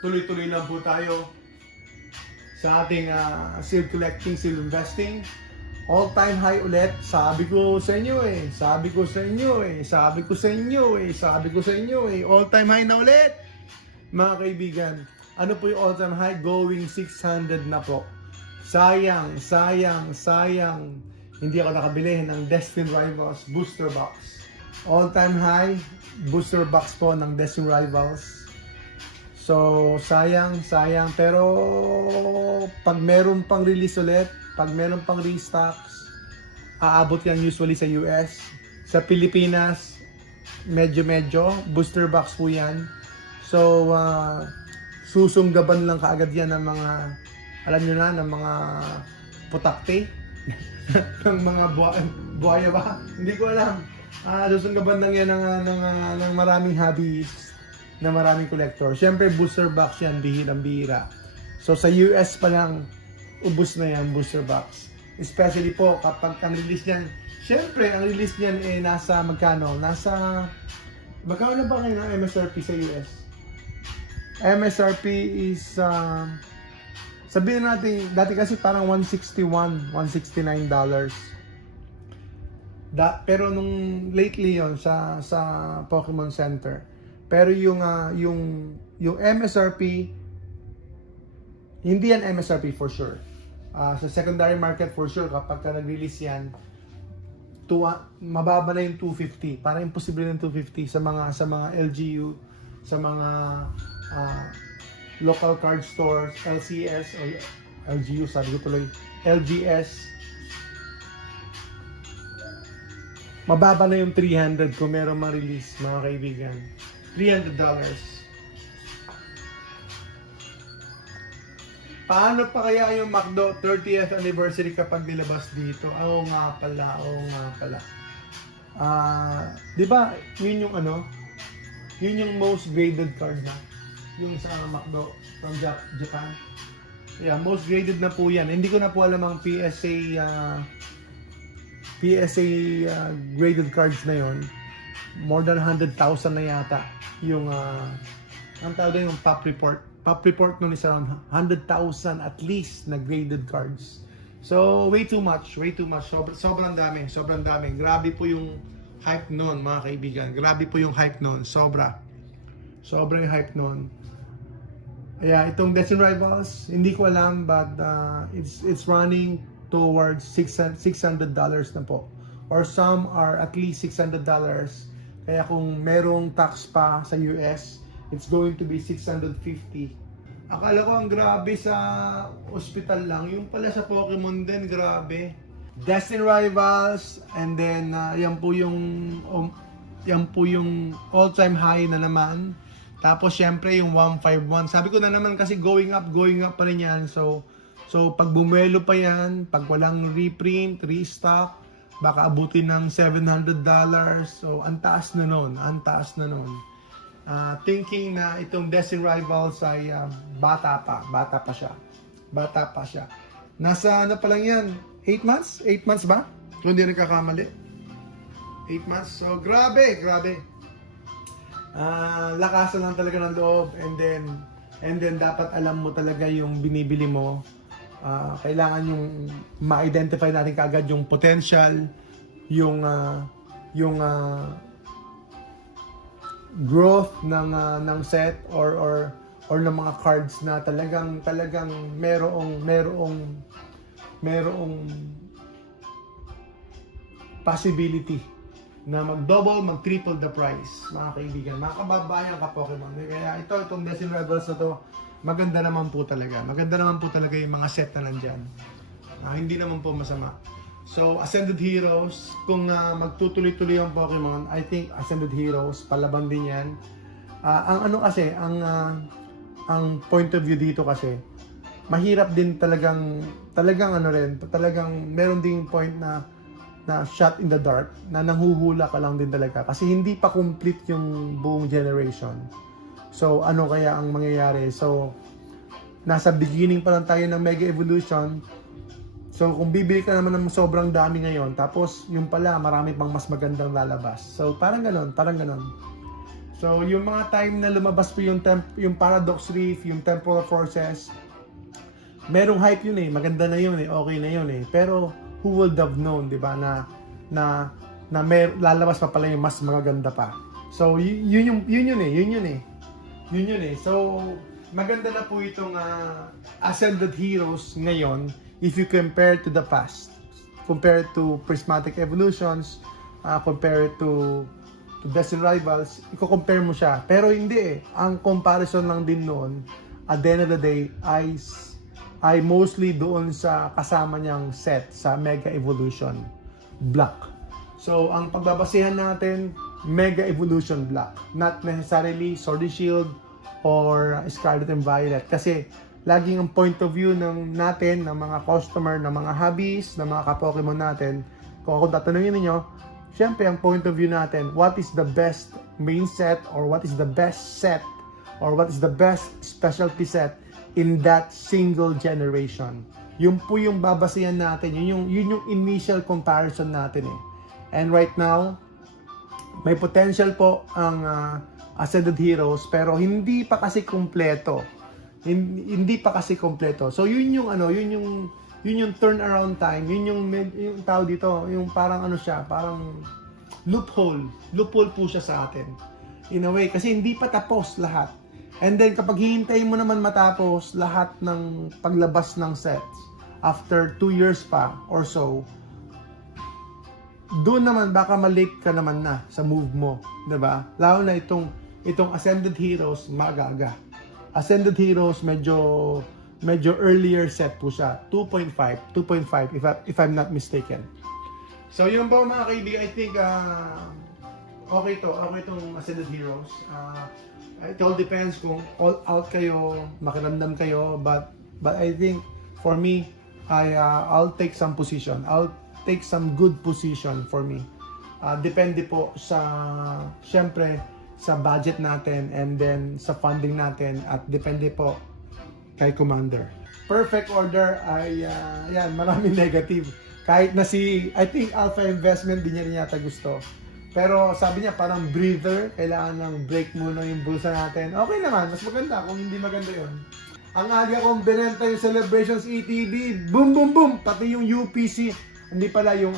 tuloy-tuloy lang po tayo sa ating seal collecting, seal investing. All-time high ulit. Sabi ko sa inyo eh. Sabi ko sa inyo eh. Sabi ko sa inyo eh. Sabi ko sa inyo eh. All-time high na ulit. Mga kaibigan, ano po yung all-time high? Going 600 na po. Sayang, sayang, sayang. Hindi ako nakabili ng Destined Rivals Booster Box. All-time high booster box po ng Destined Rivals. So, sayang, sayang. Pero, pag meron pang release ulit, pag meron pang restocks, aabot yan usually sa US. Sa Pilipinas, medyo, booster box po yan. So, susunggaban lang kaagad yan ng mga, alam nyo na, ng mga putakte. ng mga buhaya ba? Hindi ko alam. Susunggaban lang yan ng maraming hobbies, na maraming collector. Siyempre, booster box yan, bihirang-bihira. So, sa US pa lang, ubus na yan, booster box. Especially po, kapag ang release niyan, siyempre, ang release niyan nasa magkano? Magkano na ba ngayon ang MSRP sa US? MSRP is, sabihin natin, dati kasi parang $161, $169. Pero nung lately yon sa Pokemon Center. Pero yung MSRP, hindi yan MSRP for sure. Sa secondary market for sure, kapag nag-release yan, mababa na yung 250. Parang imposible yung 250 sa mga LGU, sa mga local card stores, LCS o LGU, sabi ko tuloy, LGS. Mababa na yung 300 kung meron ma-release, mga kaibigan. $300. Paano pa kaya yung McDo 30th anniversary kapag nilabas dito? Oo nga pala. Di ba, yun yung yun yung most graded card na. Yung sa McDo from Japan. Yeah, most graded na po yan. Hindi ko na po alam ang PSA graded cards na yon. More than 100,000 na yata yung ang tawag yung pop report. Pop report nun is around 100,000 at least na graded cards. So way too much. Sobrang dami. Grabe po yung hype nun, mga kaibigan. Grabe po yung hype nun. Sobra yung hype nun. Yeah, itong Destined Rivals, hindi ko alam, but it's running towards $600 na po. Or some are at least $600. Kaya kung merong tax pa sa US, it's going to be $650. Akala ko ang grabe sa hospital lang. Yung pala sa Pokemon din, grabe. Destined Rivals, and then yan po yung all-time high na naman. Tapos syempre yung 151. Sabi ko na naman kasi going up pa rin yan. So pag bumuelo pa yan, pag walang reprint, restock, baka abutin ng $700. So ang taas na nun. Thinking na itong Destined Rivals ay bata pa siya. Nasa ano pa lang yan? 8 months? 8 months ba? Kung hindi nagkakamali. 8 months. So grabe. Lakasan lang talaga ng loob, and then dapat alam mo talaga yung binibili mo. Kailangan yung ma-identify natin kaagad yung potential, yung growth ng set or ng mga cards na talagang merong possibility na mag-double, mag-triple the price, mga kaibigan, mga kababayan ka Pokemon. Kaya itong Destined Rivals na to, maganda naman po talaga yung mga set na nandyan. Hindi naman po masama. So, Ascended Heroes, kung magtutuloy-tuloy ang Pokemon, I think Ascended Heroes, palaban din yan. Ang point of view dito kasi, mahirap din talagang meron ding point na shot in the dark, na nanghuhula ka lang din talaga kasi hindi pa complete yung buong generation. So ano kaya ang mangyayari? So nasa beginning pa lang tayo ng Mega Evolution. So kung bibili ka naman ng sobrang dami ngayon, tapos yung pala marami pang mas magandang lalabas. So parang ganon. So, yung mga time na lumabas po yung paradox rift, yung temporal forces, merong hype yun eh, maganda na yun eh, okay na yun eh. Pero, who would have known, di ba, na lalabas pa pala yung mas magaganda pa. So, yun yun eh. So, maganda na po itong Ascended Heroes ngayon if you compare to the past. Compare to Prismatic Evolutions, compare to Destiny Rivals, i-compare mo siya. Pero hindi eh. Ang comparison lang din noon, at the end of the day, ay mostly doon sa kasama niyang set sa Mega Evolution Block. So, ang pagbabasehan natin, Mega Evolution Block. Not necessarily Sword and Shield or Scarlet and Violet. Kasi, laging ang point of view natin, ng mga customer, ng mga hobbies, ng mga ka-Pokemon natin, kung ako tatanungin ninyo, syempre, ang point of view natin, what is the best main set or what is the best set or what is the best specialty set in that single generation. Yun po yung babasihan natin, yun yung initial comparison natin eh. And right now, may potential po ang Ascended Heroes pero hindi pa kasi kompleto. Hindi pa kasi kompleto. So yun yung turnaround time, yun yung tao dito, yung parang siya, parang loophole po siya sa atin. In a way, kasi hindi pa tapos lahat. And then kapag hihintayin mo naman matapos lahat ng paglabas ng sets after 2 years pa or so, doon naman baka malate ka naman na sa move mo, 'di ba? Lalo na itong Ascended Heroes maaga. Ascended Heroes medyo earlier set po siya, 2.5 if I'm not mistaken. So yun ba mga kaibigan, I think okay itong Ascended Heroes. It all depends kung all out kayo, makiramdam kayo, but I think for me, I'll take some position. I'll take some good position for me. Depende po syempre sa budget natin and then sa funding natin at depende po kay Commander. Perfect Order ay maraming negative. Kahit na I think Alpha Investment din niya rin yata gusto. Pero sabi niya parang breather, kailangan ng break muna yung bulsa natin. Okay naman, mas maganda kung hindi maganda yun. Ang aga kong binenta yung Celebrations ETB, boom boom boom, pati yung UPC, hindi pala yung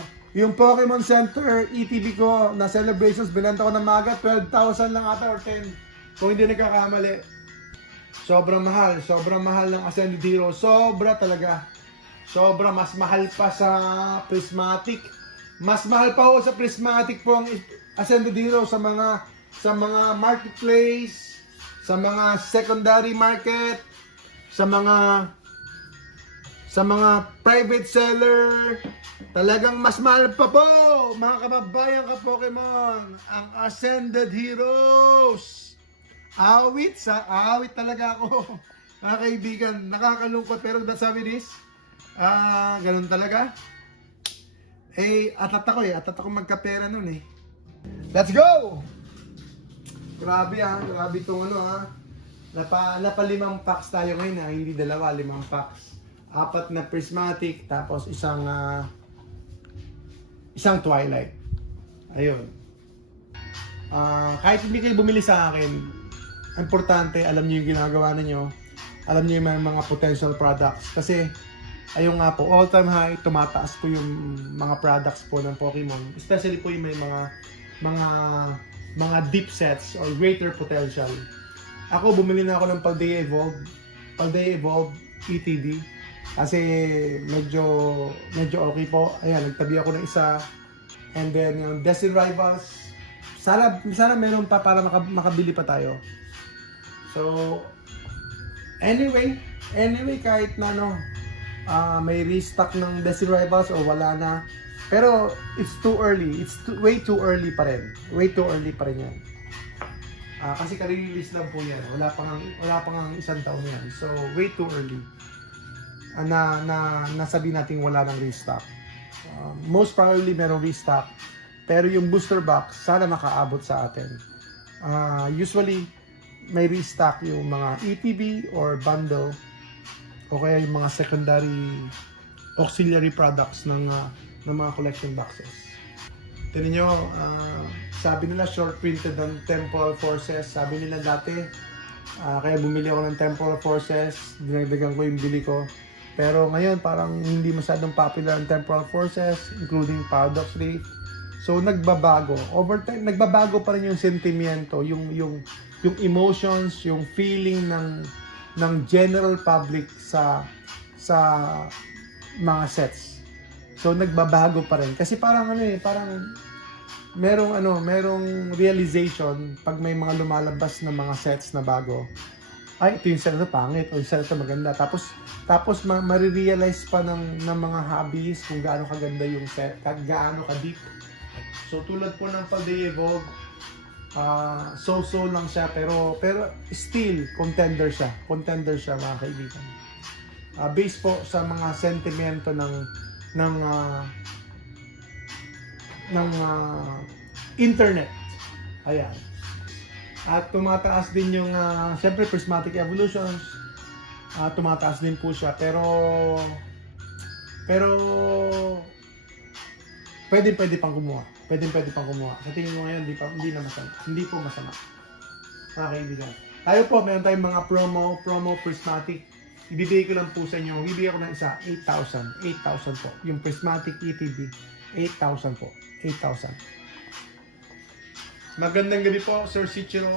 Pokemon Center ETB ko na Celebrations, binenta ko ng maga, 12,000 lang ata or 10. Kung hindi nagkakamali. Sobrang mahal ng Ascended Hero, sobra talaga. Sobra, mas mahal pa sa Prismatic. Mas mahal pa ho sa Prismatic po ang Ascended Hero sa mga marketplace, sa mga secondary market, sa mga private seller. Talagang mas mahal pa po, mga kababayan ka Pokemon, ang Ascended Heroes. Awit talaga ako. Mga kaibigan, nakakalungkot pero that's how it is. Ganun talaga. Atat ako magkapera nun eh. Let's go! Grabe itong napa 5 packs tayo ngayon hindi 2, 5 packs. 4 na Prismatic, tapos isang Twilight. Ayun. Kahit hindi kayo bumili sa akin, importante, alam niyo yung ginagawa ninyo. Alam niyo yung mga potential products. Kasi, ayun nga po, all-time high, tumataas po yung mga products po ng Pokemon. Especially po yung may mga deep sets or greater potential. Ako, bumili na ako ng Paldea Evolve ETB. Kasi medyo okay po. Ayan, nagtabi ako ng isa. And then yung Destiny Rivals, sana meron pa para makabili pa tayo. So, anyway, kahit na may restock ng Destiny Rivals o wala na. Pero it's too early. Way too early pa rin. Way too early pa rin yan. Kasi ka-release lang po yan. Wala pang isang taon yan. So, way too early. Nasabi natin wala ng restock. Most probably merong restock. Pero yung booster box, sana makaabot sa atin. Usually, may restock yung mga ETB or bundle o kaya yung mga secondary auxiliary products ng mga collection boxes. Tinan nyo, sabi nila short printed ng temporal forces. Sabi nila dati, kaya bumili ako ng temporal forces, dinagdagan ko yung bili ko. Pero ngayon parang hindi masyadong popular ang temporal forces, including paradox leaf. So nagbabago. Over time, nagbabago pa rin yung sentimiento, yung emotions, yung feeling ng general public sa mga sets. So nagbabago pa rin kasi parang parang merong realization pag may mga lumalabas na mga sets na bago. Ay, ito yung set na pangit o yung set na maganda. Tapos marirealize pa ng mga hobbies kung gaano kaganda yung set, gaano ka-deep. So tulad po ng Paldeevogue, so-so lang siya pero still contender siya mga kaibigan. Based po sa mga sentimento ng internet. Ayan. At tumataas din yung syempre prismatic evolutions. Tumataas din po siya pero pwede pang kumuha. Pwede pang kumuha. Sa tingin mo ngayon hindi po masama. Mga kaibigan. Tayo po, meron tayong mga promo prismatic. Ibibigay ko lang po sa inyo. Bibigyan ko ng isa, 8,000. 8,000 po. Yung prismatic ETB, 8,000 po. 8,000. Magandang gabi po, Sir Sichiro.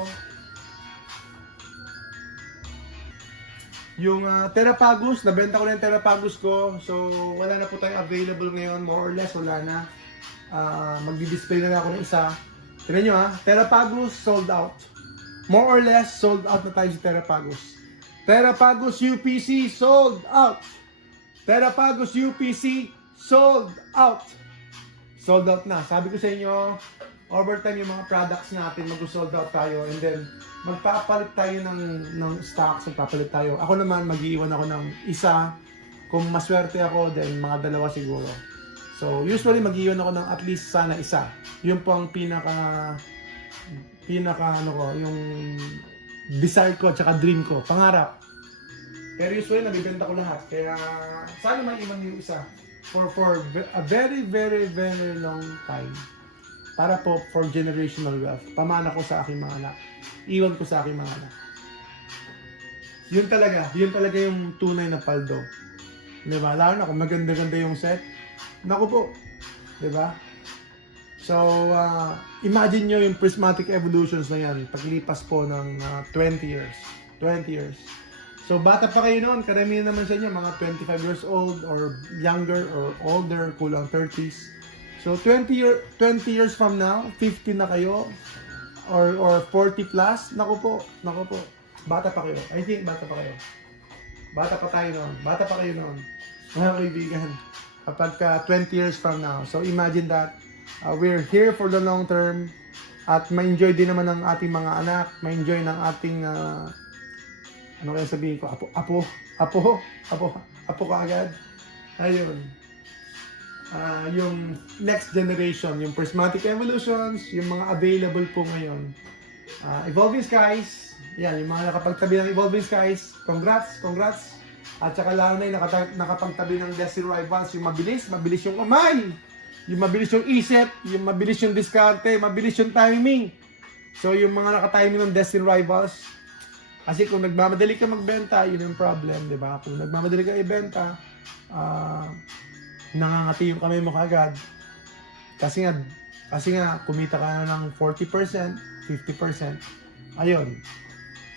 Yung Terrapagus, nabenta ko na yung Terrapagus ko. So, wala na po tayong available ngayon. More or less, wala na. Magdi-display na ako ng isa. Tignan nyo Terrapagus sold out. More or less, sold out na tayo sa Terrapagus. Terrapagus UPC sold out. Terrapagus UPC sold out. Sold out na. Sabi ko sa inyo, overtime yung mga products natin, mag-sold out tayo and then magpapalit tayo ng stocks, magpapalit tayo. Ako naman, mag-iiwan ako ng isa. Kung maswerte ako, then mga dalawa siguro. So, usually mag-iiwan ako ng at least sana isa. Yun po ang pinaka yung desire ko at saka dream ko, pangarap. Pero usually nabibenta ko lahat. Kaya sana may iwan yung isa for a very very very long time. Para po for generational wealth. Pamana ko sa aking mga anak. Iwan ko sa aking mga anak. Yun talaga yung tunay na paldo. Diba? Lalo na kung maganda-ganda yung set. Naku po. Diba? So, imagine nyo yung prismatic evolutions na yan. Paglipas po ng 20 years. 20 years. So, bata pa kayo noon. Karamihan naman sa inyo, mga 25 years old or younger or older, kulang 30s. So 20 years from now, 50 na kayo or 40 plus, naku po. Bata pa kayo. I think bata pa kayo. Bata pa kayo noon. Mga kaibigan. Kapag 20 years from now. So imagine that we're here for the long term at ma-enjoy din naman ng ating mga anak, ma-enjoy ng ating ano kaya sabihin ko? Apo kaagad. Ayun. Yung next generation, yung prismatic evolutions, yung mga available po ngayon. Evolving Skies, yan, yung mga nakapagtabi ng Evolving Skies, congrats. At saka lalo na yung nakapagtabi ng Destiny Rivals, yung mabilis yung kamay, yung mabilis yung isip, yung mabilis yung diskarte, mabilis yung timing. So yung mga nakatiming ng Destiny Rivals, kasi kung nagmamadali ka magbenta, yun yung problem, di ba? Kung nagmamadali ka ibenta, nangangati yung kamay mo kaagad. Kasi nga kumita ka na ng 40%, 50%. Ayun.